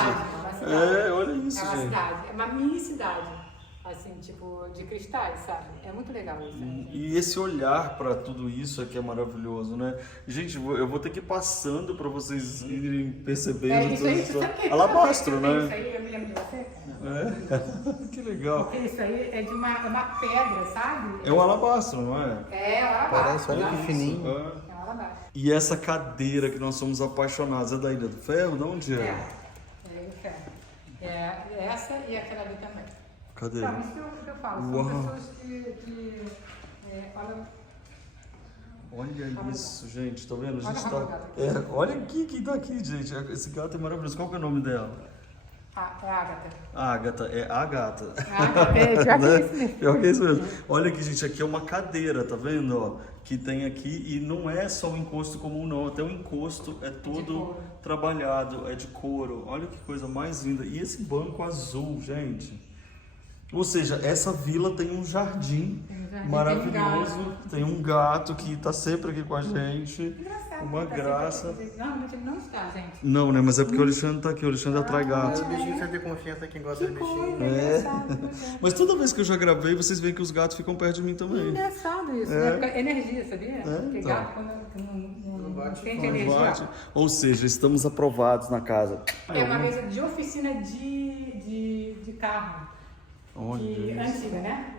olha isso, é uma gente. cidade, é uma mini cidade. Assim, tipo, de cristais, sabe? É muito legal isso. E esse olhar para tudo isso é que é maravilhoso, né? Gente, eu vou ter que ir passando para vocês irem percebendo. Isso aí, sabe que alabastro, né? Isso aí, eu me lembro de você. Que legal. Porque isso aí é de uma pedra, sabe? É um alabastro, não é? É alabastro. Parece, olha que fininho. É um alabastro. E essa cadeira que nós somos apaixonados, é da Ilha do Ferro? De onde é? É do Ferro. É essa e aquela ali também. Cadê? Então, isso que eu falo, são pessoas que olha isso, gente, tá vendo? A gente olha tá... olha aqui quem tá aqui, gente. Esse gato é maravilhoso. Qual que é o nome dela? É Ágata. Agatha, é a gata. Pior que isso mesmo. Pior que isso mesmo. Olha aqui, gente, aqui é uma cadeira, tá vendo? Ó, que tem aqui, e não é só um encosto comum, não. Até o encosto é todo trabalhado, é de couro. Olha que coisa mais linda. E esse banco azul, gente. Ou seja, essa vila tem um jardim maravilhoso, tem um gato que está sempre aqui com a gente. Engraçado, uma graça. Normalmente ele não está, gente. Não, né? Mas é porque o Alexandre está aqui, o Alexandre atrai gato. O bichinho você tem confiança quem gosta de bichinho. Mas toda vez que eu já gravei, vocês veem que os gatos ficam perto de mim também. Engraçado isso, né? Porque energia, sabia? Porque então. gato quando não sente energia. Ou seja, estamos aprovados na casa. É uma mesa de oficina de carro. Antiga, né?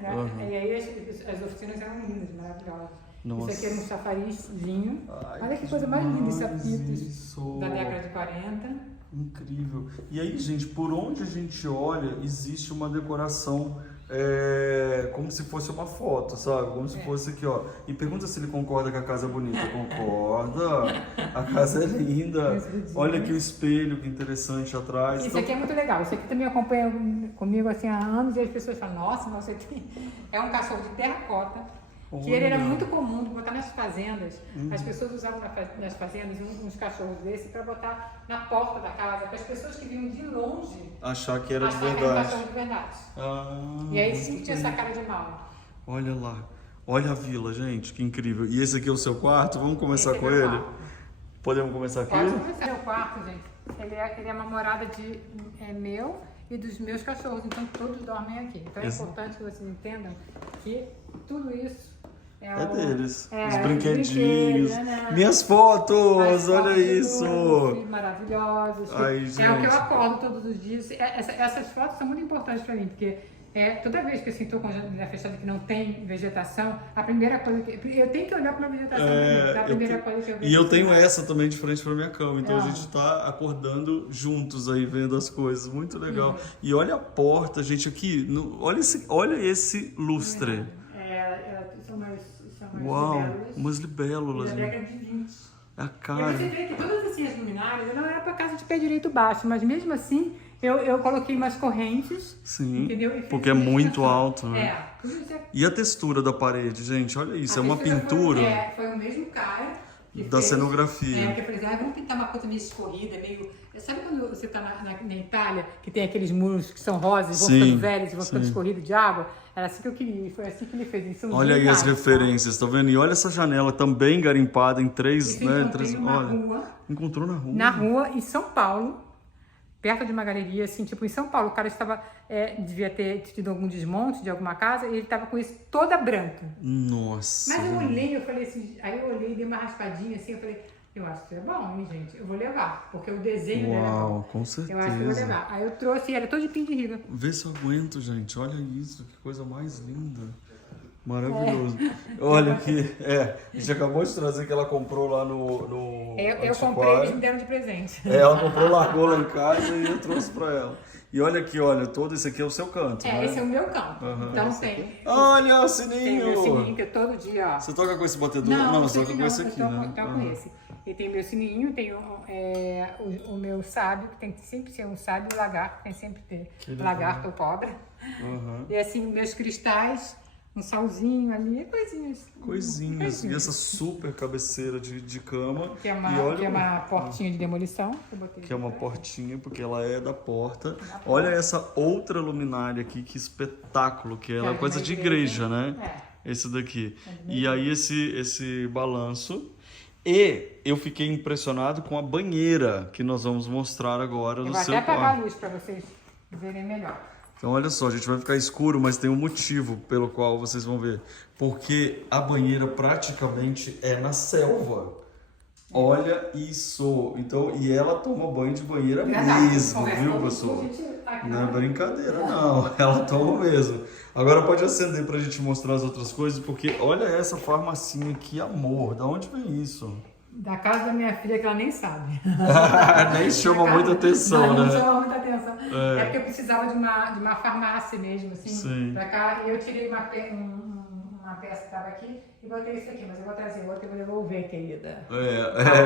E aí as oficinas eram lindas, maravilhosas. Nossa. Isso aqui era um chafarizinho. Olha que coisa mais linda, esse apitos da década de 40. Incrível. E aí, gente, por onde a gente olha, existe uma decoração como se fosse uma foto, sabe? Como se fosse aqui, ó. E pergunta se ele concorda que a casa é bonita. Concorda. A casa é linda. Olha aqui o espelho, que interessante atrás. Isso aqui é muito legal. Isso aqui também acompanha comigo assim, há anos, e as pessoas falam, nossa, você tem... É um cachorro de terracota, que ele era muito comum de botar nas fazendas. As pessoas usavam nas fazendas uns cachorros desses para botar na porta da casa, para as pessoas que vinham de longe achar que era de que era um verdade. cachorro de verdade. E aí sim que tinha essa cara de mal. Olha lá. Olha a vila, gente, que incrível. E esse aqui é o seu quarto? Vamos começar com ele? Podemos começar aqui? Pode começar. Meu quarto, gente, ele é uma morada meu e dos meus cachorros, então todos dormem aqui. Então é importante que vocês entendam que tudo isso é deles. Os brinquedinhos. Minhas fotos, olha isso. Maravilhosas. Ai, é o que eu acordo todos os dias. Essas fotos são muito importantes para mim, porque toda vez que eu sinto com a janela fechada que não tem vegetação, a primeira coisa que eu tenho que olhar para a vegetação. A primeira coisa que eu vejo. E eu tenho essa também de frente para minha cama, então a gente está acordando juntos aí, vendo as coisas, muito legal. E olha a porta, gente, aqui, olha esse lustre. Uau, umas libélulas. Da década de 20. É a cara. E você vê que todas assim, as luminárias não era para casa de pé direito baixo, mas mesmo assim Eu coloquei umas correntes, Sim, entendeu? porque é muito alto, né? É, tudo isso é... E a textura da parede, gente? Olha isso, é A uma textura pintura foi o mesmo cara que da fez, cenografia. que eu falei, vamos pintar uma coisa meio escorrida, meio... Sabe quando você tá na Itália, que tem aqueles muros que são rosas, vão ficando velhos, vão ficando escorridos de água? Era assim que eu queria, e foi assim que ele fez. Olha aí as referências, tá vendo? E olha essa janela também garimpada em três, né? Rua. Encontrou na rua. Na rua, em São Paulo, perto de uma galeria, assim, tipo, em São Paulo, o cara estava, devia ter tido algum desmonte de alguma casa, e ele estava com isso toda branca. Nossa. Mas eu olhei, eu falei assim, aí eu olhei, dei uma raspadinha assim, eu falei, eu acho que é bom, hein, gente? Eu vou levar, porque o desenho dele é bom. Com certeza. Eu acho que eu vou levar. Aí eu trouxe, e era todo de pindirriga. Vê se eu aguento, gente. Olha isso, que coisa mais linda. Maravilhoso. Olha aqui, a gente acabou de trazer que ela comprou lá no Eu comprei, eles me deram de presente. Ela comprou, largou lá em casa e eu trouxe pra ela. E olha aqui, olha, todo esse aqui é o seu canto, né? Esse é o meu canto. Então tem. Olha o sininho! Tem meu sininho, que é todo dia, ó. Você toca com esse batedor? Não, você toca com esse aqui, né? Eu toco esse. E tem meu sininho, tem o meu sábio, que tem que sempre ser um sábio, e o lagarto, que tem sempre que ter. Lagarto ou cobra. E assim, meus cristais, um salzinho ali, coisinhas. E essa super cabeceira de cama. Que é uma portinha de demolição. Que é uma portinha, porque ela é da porta. Olha essa outra luminária aqui, que espetáculo, que ela é coisa de igreja, né? Esse daqui. E aí esse balanço. E eu fiquei impressionado com a banheira, que nós vamos mostrar agora no seu quarto. Eu vou até apagar a luz para vocês verem melhor. Então olha só, a gente vai ficar escuro, mas tem um motivo pelo qual vocês vão ver. Porque a banheira praticamente é na selva. Olha isso. Então, e ela toma banho de banheira mesmo, viu, pessoal? Não é brincadeira, não. Ela toma mesmo. Agora pode acender pra gente mostrar as outras coisas, porque olha essa farmacinha, que amor. Da onde vem isso? Da casa da minha filha, que ela nem sabe. Nem chama muita atenção, né? Não chama muita atenção. É porque eu precisava de uma farmácia mesmo, assim, pra cá. E eu tirei uma peça que estava aqui e botei isso aqui. Mas eu vou trazer outra e vou devolver, querida.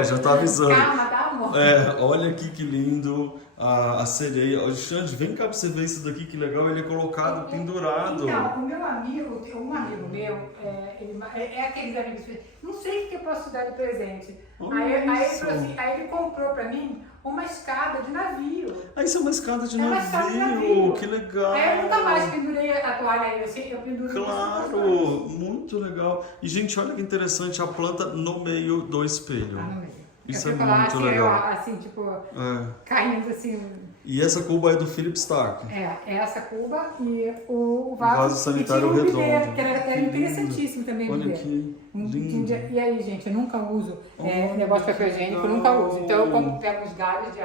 Já tá avisando. Calma, tá, amor? Olha aqui que lindo a sereia. Alexandre, vem cá pra você ver isso daqui, que legal. Ele é colocado pendurado. Então, um amigo meu, ele é aqueles amigos, não sei o que eu posso dar de presente. Aí ele comprou pra mim uma escada de navio. Isso é uma escada de navio. Que legal. Eu nunca mais pendurei a toalha aí, eu penduro. Claro, muito legal. E, gente, olha que interessante, a planta no meio do espelho. No meio. Isso é muito legal. Assim, tipo, caindo assim. E essa cuba é do Philip Stark. Essa cuba e o vaso sanitário redondo. Que era interessantíssimo também. Olha que lindo. E aí, gente, eu nunca uso negócio de papel higiênico, eu nunca uso. Então eu pego os galhos de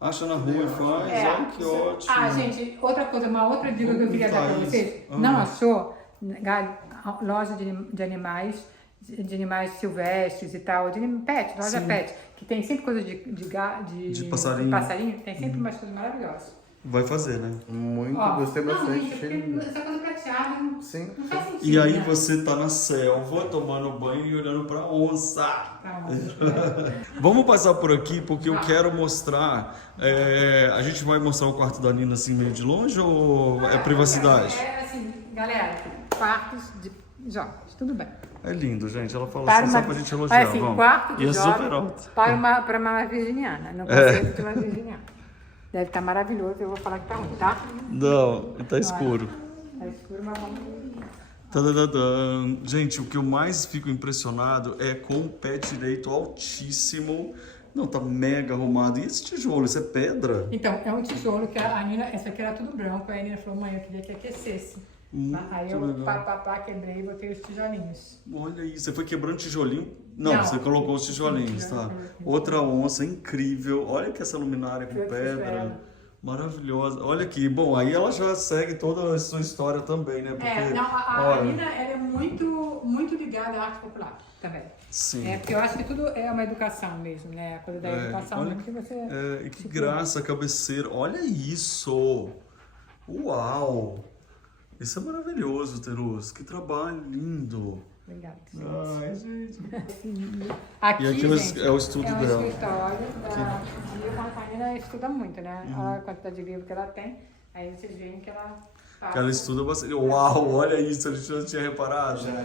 acha na rua e faz, olha que ótimo. Gente, uma outra dica que eu queria dar pra vocês. Não achou galho, loja de animais silvestres e tal, loja pet, que tem sempre coisa de passarinho, tem sempre umas coisas maravilhosas. Vai fazer, né? Muito, gostei bastante. Essa coisa prateada não faz sentido. E aí você tá na selva, tomando banho e olhando pra onça. Vamos passar por aqui, porque eu quero mostrar. A gente vai mostrar o quarto da Nina assim meio de longe ou é privacidade? Assim, galera, quartos de jogos, tudo bem. É lindo, gente. Ela fala assim, só pra gente elogiar. Assim, quarto de jogos super alto. Para uma virginiana, no conceito de uma virginiana. Deve estar maravilhoso, eu vou falar que tá ruim, tá? Não, tá escuro. Tá escuro, mas vamos... Tadadadã. Gente, o que eu mais fico impressionado é com o pé direito altíssimo. Não, tá mega arrumado. E esse tijolo, isso é pedra? Então, é um tijolo que a Nina, essa aqui era tudo branco, aí a Nina falou, mãe, eu queria que aquecesse. Aí eu quebrei e botei os tijolinhos. Olha isso, você foi quebrando tijolinho? Não, você colocou os tijolinhos, tá? Outra onça incrível. Olha que essa luminária com pedra. Maravilhosa. Olha aqui. Bom, aí ela já segue toda a sua história também, né? Porque, a Nina ela é muito ligada à arte popular também. Sim. Porque eu acho que tudo é uma educação mesmo, né? A coisa da educação. Olha, que você, e que graça a cabeceira. Olha isso. Uau. Isso é maravilhoso, Teruz. Que trabalho lindo. Obrigada. Ai, gente. Aqui, e aqui gente, é o estúdio dela. É o escritório da menina estuda muito, né? A quantidade de livro que ela tem, aí vocês veem que ela faz. Ela estuda bastante. Uau, olha isso, a gente já tinha reparado. Já.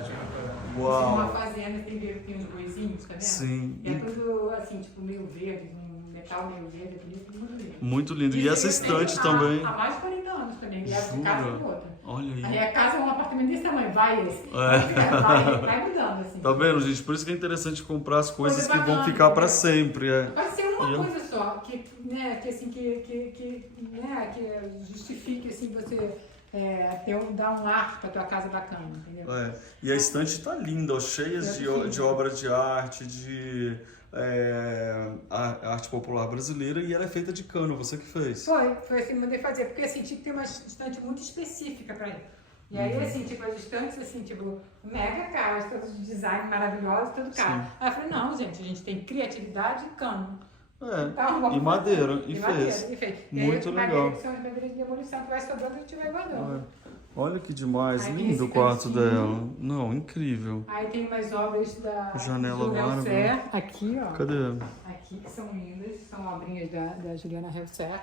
Uau. Uma fazenda tem uns boizinhos, tá vendo? Sim. E é tudo assim, tipo, meio verde, um metal meio verde, aquele tudo muito lindo. Muito lindo. E essa estante também. Há mais de 40 anos também, e a Jura? casa com outra. Olha aí. Aí a casa é um apartamento desse tamanho, vai esse. Vai mudando, assim. Tá vendo, gente? Por isso que é interessante comprar as coisas Coisa que vão bacana, ficar pra né? sempre. Pode ser uma E eu- coisa só, que justifique assim, você dar um ar pra tua casa bacana, entendeu? E a estante tá linda, ó, cheia de obras de arte, de arte popular brasileira, e ela é feita de cano, você que fez. Foi assim, mandei fazer, porque assim, tinha que ter uma estante muito específica pra ele. E aí, assim, tipo, as estantes, assim, tipo, mega caras, todos os design maravilhosos, tudo caro. Sim. Aí eu falei, não, gente, a gente tem criatividade e cano. É, Então, vamos e madeira, fazer. e madeira, fez. e fez. Muito e aí, legal. Madeira, que são as madeiras de demolição, que vai sobrando, a gente vai guardando. Olha que demais, Aí lindo o esse quarto cantinho. dela. Não, incrível. Aí tem umas obras da Janela Juliana maravilhosa. Helser, aqui, ó. Cadê? Aqui, que são lindas, são obrinhas da Juliana Helser,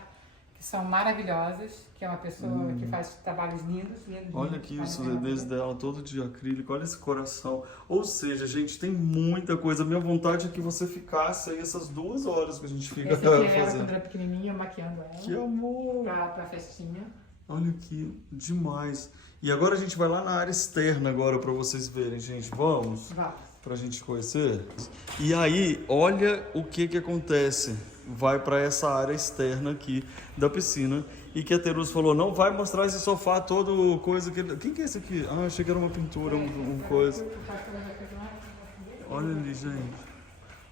que são maravilhosas, que é uma pessoa que faz trabalhos lindos. Olha aqui os CDs dela, todo de acrílico, olha esse coração. Ou seja, gente, tem muita coisa. Minha vontade é que você ficasse aí essas 2 horas que a gente fica Essa aqui é ela quando fazendo. era pequenininha, maquiando ela. Que amor! Pra festinha. Olha aqui, demais. E agora a gente vai lá na área externa agora para vocês verem, gente. Vamos? Vamos. Pra gente conhecer. E aí, olha o que que acontece. Vai para essa área externa aqui da piscina. E que a Teruz falou, não vai mostrar esse sofá todo coisa que... Quem que é esse aqui? Ah, achei que era uma pintura, uma coisa. Olha ali, gente.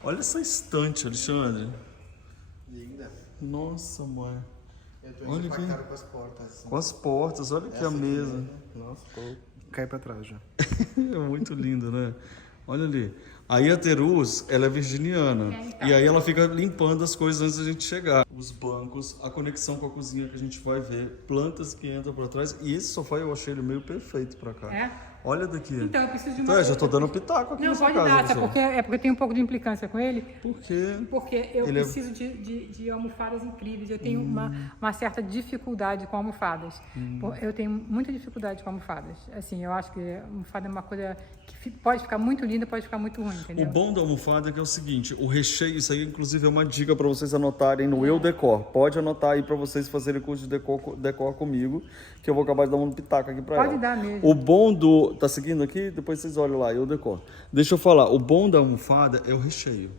Olha essa estante, Alexandre. Linda. Nossa, mãe. Eu tô Olha aqui. empacado com as portas. Assim. Com as portas, olha aqui a mesa. Nossa, cai pra trás já. É muito lindo, né? Olha ali. Aí a Teruz, ela é virginiana. E aí ela fica limpando as coisas antes da gente chegar. Os bancos, a conexão com a cozinha que a gente vai ver, plantas que entram pra trás. E esse sofá eu achei ele meio perfeito pra cá. É? Olha daqui. Então, eu preciso de uma Então, já coisa. tô dando pitaco aqui Não, nessa pode casa, dar, sabe? pessoal. Porque tem um pouco de implicância com ele. Por quê? Porque eu Ele é- preciso de almofadas incríveis. Eu tenho uma certa dificuldade com almofadas. Eu tenho muita dificuldade com almofadas. Assim, eu acho que a almofada é uma coisa que pode ficar muito linda, pode ficar muito ruim, entendeu? O bom da almofada é que é o seguinte, o recheio, isso aí inclusive é uma dica para vocês anotarem no Eu Decor. Pode anotar aí para vocês fazerem curso de decor comigo, que eu vou acabar de dar um pitaco aqui para ela. Pode dar mesmo. O bom do... Tá seguindo aqui? Depois vocês olham lá, Eu Decor. Deixa eu falar, o bom da almofada é o recheio.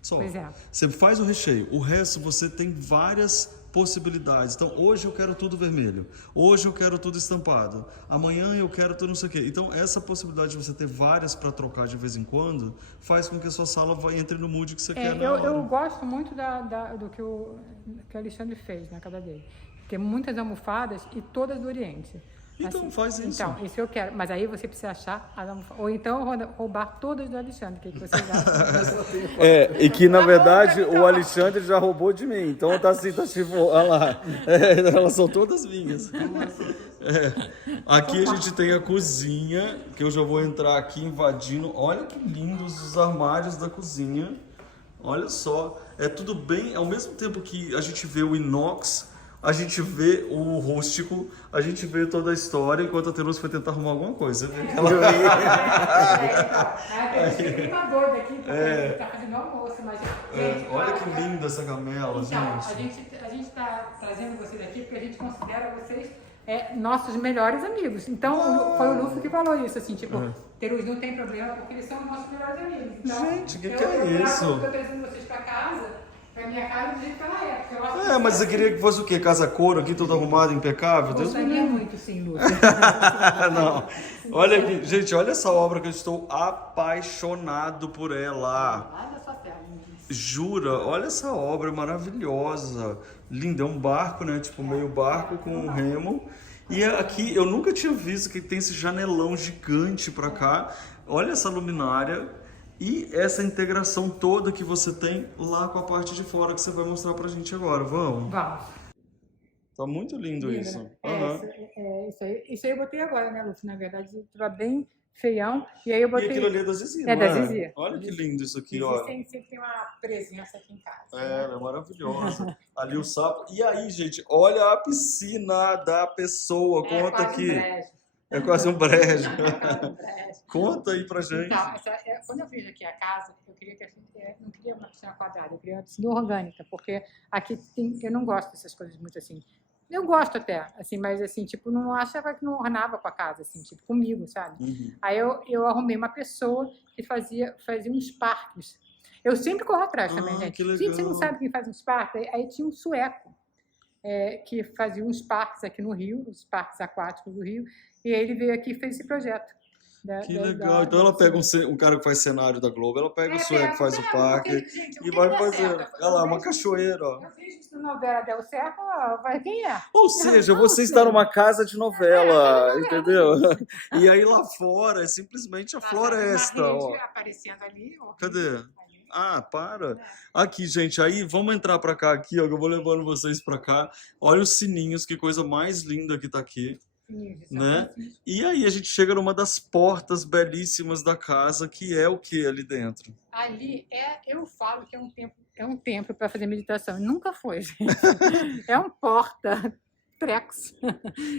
Só. Pois é. Você faz o recheio, o resto você tem várias possibilidades. Então, hoje eu quero tudo vermelho, hoje eu quero tudo estampado, amanhã eu quero tudo não sei o quê. Então, essa possibilidade de você ter várias para trocar de vez em quando, faz com que a sua sala entre no mood que você quer na hora. Eu gosto muito do que o Alexandre fez na casa dele. Tem muitas almofadas e todas do Oriente. Então, faz isso. Então, isso eu quero. Mas aí você precisa achar as almofadas. Ou então roubar todas do Alexandre. O que vocês acham? E que na verdade o Alexandre já roubou de mim. Então tá assim, tá tipo, olha lá. Elas são todas minhas. Aqui a gente tem a cozinha, que eu já vou entrar aqui invadindo. Olha que lindos os armários da cozinha. Olha só, é tudo bem, ao mesmo tempo que a gente vê o inox, a gente vê o rústico, a gente vê toda a história, enquanto a Teruz foi tentar arrumar alguma coisa. Tem uma doida aqui, porque a gente tá fazendo almoço, mas... gente, Olha que linda essa gamela, Então, gente. a gente tá trazendo vocês aqui porque a gente considera vocês nossos melhores amigos. Então, foi o Lúcio que falou isso, assim, tipo, Teruz não tem problema porque eles são nossos melhores amigos. Então, Gente, que é isso? Eu tô trazendo vocês pra casa, pra minha casa do jeito que ela é. Porque eu acho Mas você queria que fosse o quê? Casa couro aqui, tudo arrumado, impecável? Deus me gostaria livre. muito, sim, Lúcio. Não. Olha aqui, gente, olha essa obra que eu estou apaixonado por ela. Olha só, Tela. Jura? Olha essa obra maravilhosa. Linda, é um barco, né? Tipo, meio barco com um remo. E aqui, eu nunca tinha visto que tem esse janelão gigante pra cá. Olha essa luminária. E essa integração toda que você tem lá com a parte de fora que você vai mostrar pra gente agora. Vamos? Vamos. Tá muito lindo Linda, isso. né? Aham. Isso aí eu botei agora, né, Lúcio? Na verdade, estava bem feião. E aí eu E botei... aquilo ali é da Zizi, É não da é? Zizi. Olha que lindo isso aqui, Zizi ó. sempre tem uma presença aqui em casa. Ela é maravilhosa. Ali o sapo. E aí, gente, olha a piscina da pessoa. Conta quase aqui. Um brejo. É quase um brejo. É quase um brejo. Conta aí pra gente. Então, quando eu fiz aqui a casa, eu queria não queria uma piscina quadrada, eu queria uma piscina orgânica, porque aqui eu não gosto dessas coisas muito assim. Eu gosto até, assim, mas assim, tipo, não achava que não ornava com a casa, assim, tipo, comigo, sabe? Aí eu arrumei uma pessoa que fazia uns parques. Eu sempre corro atrás também, gente. Que legal. Gente, você não sabe quem faz uns parques? Aí tinha um sueco que fazia uns parques aqui no Rio, os parques aquáticos do Rio, e aí ele veio aqui e fez esse projeto. Que legal. Então ela pega um cara que faz cenário da Globo, ela pega o sueco que faz o parque e vai fazer. Olha lá, uma cachoeira, ó. Eu vejo que se a novela deu certo, vai quem é? Ou seja, você está numa casa de novela, entendeu? E aí lá fora é simplesmente a floresta, ó. Aparecendo ali. Cadê? Ah, para. Aqui, gente, aí vamos entrar pra cá aqui, ó, que eu vou levando vocês pra cá. Olha os sininhos, que coisa mais linda que tá aqui. Né? E aí a gente chega numa das portas belíssimas da casa, que é o que ali dentro? Ali eu falo que é um templo para fazer meditação. Nunca foi, gente. É um porta-trex.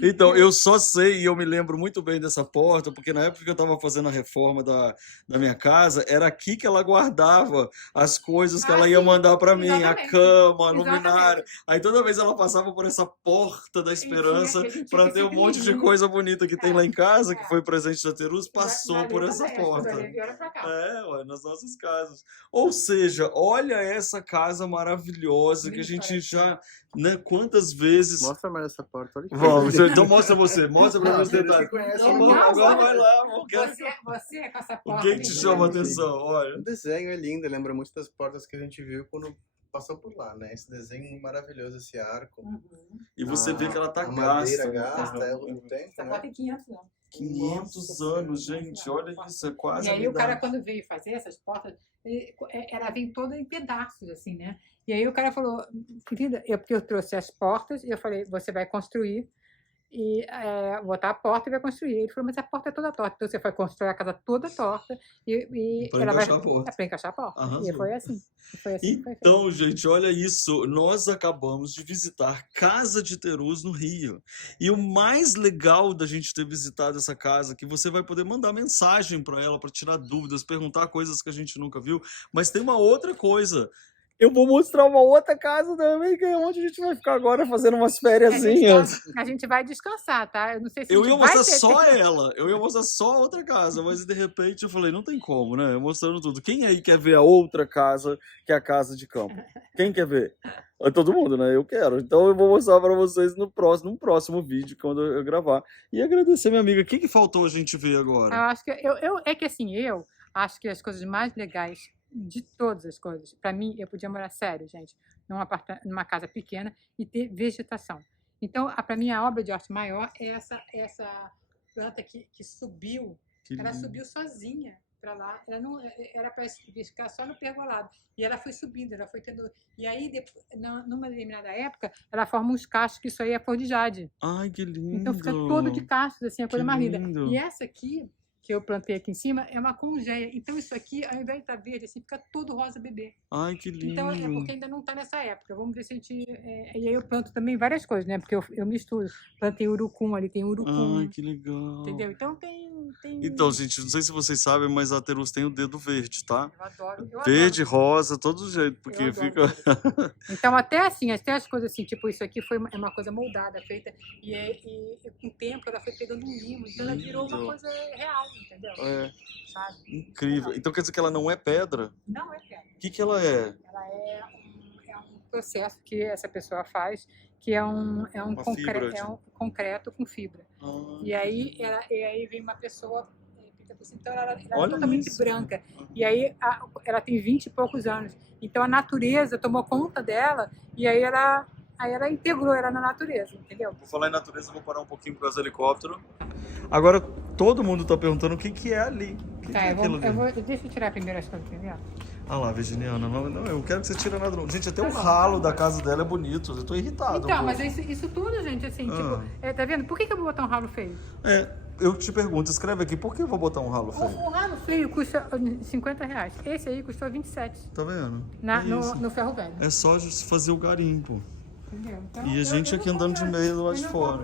Então, eu só sei, e eu me lembro muito bem dessa porta, porque na época que eu estava fazendo a reforma da minha casa, era aqui que ela guardava as coisas que ela ia mandar para mim, a cama, a luminária. Aí toda vez ela passava por essa porta da esperança para ter um monte de coisa bonita que tem lá em casa, que foi presente da Terus, passou por essa porta. Ué, nas nossas casas. Ou seja, olha essa casa maravilhosa que a gente já, né, quantas vezes... Mostra mais essa porta. Olha que Vamos, então mostra você, mostra para os detalhes. Agora vai lá, você com essa porta. O que te chama a atenção? Olha. O desenho é lindo, lembra muito das portas que a gente viu quando passou por lá, né? Esse desenho maravilhoso, esse arco. E você vê que ela tá madeira gasta. é o tempo, Essa porta tem 500 anos. 500 anos, gente, olha isso, é quase. E aí o cara, quando veio fazer essas portas, ela vem toda em pedaços, assim, né? E aí o cara falou, querida, porque eu trouxe as portas e eu falei, você vai construir e botar a porta e vai construir. Ele falou, mas a porta é toda torta, então você vai construir a casa toda torta e pra ela vai encaixar a porta. Para encaixar a porta. Arrasou. E foi assim. Então, gente, olha isso. Nós acabamos de visitar Casa de Terus no Rio. E o mais legal da gente ter visitado essa casa é que você vai poder mandar mensagem para ela, para tirar dúvidas, perguntar coisas que a gente nunca viu. Mas tem uma outra coisa. Eu vou mostrar uma outra casa também, que é onde a gente vai ficar agora fazendo umas fériasinhas. A gente vai descansar, tá? Eu não sei se eu ia mostrar só ela, eu ia mostrar só a outra casa, mas de repente eu falei, não tem como, né? Mostrando tudo. Quem aí quer ver a outra casa, que é a casa de campo? Quem quer ver? É todo mundo, né? Eu quero. Então eu vou mostrar para vocês num próximo vídeo, quando eu gravar. E agradecer, minha amiga. O que faltou a gente ver agora? Eu acho que eu acho que as coisas mais legais de todas as coisas. Para mim, eu podia morar sério, gente, numa casa pequena e ter vegetação. Então, para mim, a obra de arte maior é essa planta que subiu. Ela subiu sozinha para lá. Ela não era para ficar só no pergolado. E ela foi subindo, ela foi tendo... E aí, numa determinada época, ela forma uns cachos, que isso aí é flor de jade. Ai, que lindo! Então, fica todo de cachos, assim, a coisa mais linda. Lindo. E essa aqui, que eu plantei aqui em cima, é uma congeia. Então isso aqui, ao invés de estar verde, assim, fica todo rosa bebê. Ai, que lindo. Então é porque ainda não está nessa época. Vamos ver se a gente... E aí eu planto também várias coisas, né? Porque eu misturo. Plantei urucum, ali tem urucum. Ai, que legal. Entendeu? Então tem... Então, gente, não sei se vocês sabem, mas a Terus tem o dedo verde, tá? Eu adoro. Verde, rosa, todo jeito, porque fica... Então até assim, até as coisas assim, tipo isso aqui é uma coisa moldada, feita, e com o tempo ela foi pegando um limo, então ela virou uma coisa real, entendeu? Sabe? Incrível. Então quer dizer que ela não é pedra? Não é pedra. O que ela é? Ela é um processo que essa pessoa faz, que é um concreto com fibra. E aí vem uma pessoa, então ela é totalmente branca. E aí ela tem 20 e poucos anos. Então a natureza tomou conta dela e aí ela integrou ela na natureza, entendeu? Vou falar em natureza, vou parar um pouquinho por causa do helicóptero. Agora todo mundo está perguntando o que é ali. Deixa eu tirar primeiro as coisas primeiro. Ah lá, Virginiana, não, eu quero que você tire nada não. Gente, até o ralo da casa dela é bonito, eu tô irritado. Então, mas isso tudo, gente, assim, tipo, tá vendo? Por que eu vou botar um ralo feio? eu te pergunto, escreve aqui, por que eu vou botar um ralo feio? O ralo feio custa R$50. Esse aí custou 27 Tá vendo? no ferro velho. É só fazer o garimpo. Entendeu? Então, E a gente aqui andando de meia do lado de fora.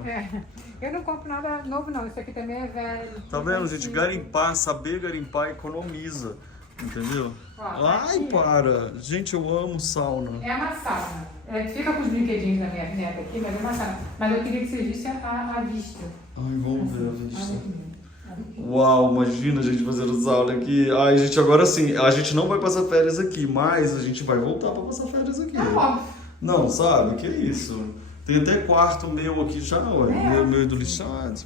Eu não compro nada novo, não. Isso aqui também é velho. Tá vendo, gente? Garimpar, saber garimpar economiza. Entendeu? Ó, Ai, aqui, para! Gente, eu amo sauna. é uma sauna. Fica com os brinquedinhos da minha neta aqui, mas é uma sauna. Mas eu queria que você visse a vista. Ai, vamos ver a Olha vista. aqui. Uau, imagina a gente fazendo sauna aqui. Ai, gente, agora sim, a gente não vai passar férias aqui, mas a gente vai voltar pra passar férias aqui. Tá óbvio. Não, sabe? Que isso? Tem até quarto meu aqui já, ué. Meu do lixado.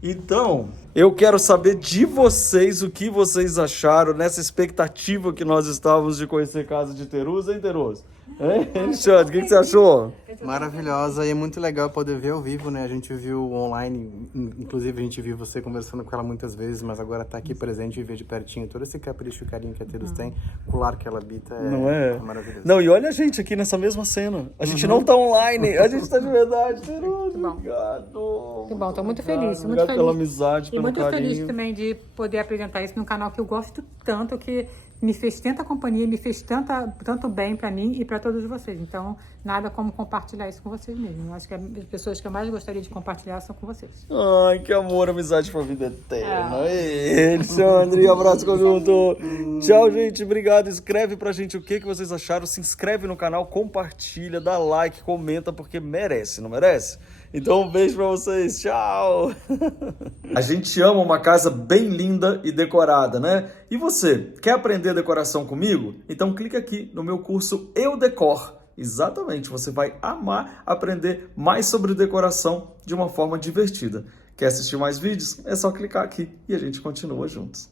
Então, eu quero saber de vocês o que vocês acharam nessa expectativa que nós estávamos de conhecer Casa de Terus, hein, Terus? Hein, Alexandre, o que você achou? Maravilhosa e é muito legal poder ver ao vivo, né? A gente viu online, inclusive a gente viu você conversando com ela muitas vezes, mas agora tá aqui presente e ver de pertinho todo esse capricho e carinho que a Terus tem, o lar que ela habita é maravilhoso. Não, e olha a gente aqui nessa mesma cena. A gente não tá online, a gente tá de verdade. Terus, obrigado. Que bom, tô muito feliz. Obrigado pela amizade, E pelo muito carinho. feliz também de poder apresentar isso num canal que eu gosto tanto, que me fez tanta companhia, me fez tanto bem pra mim e pra todos vocês. Então, nada como compartilhar isso com vocês mesmo. Eu acho que as pessoas que eu mais gostaria de compartilhar são com vocês. Ai, que amor, amizade pra vida eterna. Ei, Alexandre, abraço conjunto. Tchau, gente, obrigado. Escreve pra gente o que vocês acharam. Se inscreve no canal, compartilha, dá like, comenta, porque merece, não merece? Então, um beijo pra vocês. Tchau. A gente ama uma casa bem linda e decorada, né? E você, quer aprender decoração comigo? Então, clica aqui no meu curso Eu Decor. Exatamente, você vai amar aprender mais sobre decoração de uma forma divertida. Quer assistir mais vídeos? É só clicar aqui e a gente continua juntos.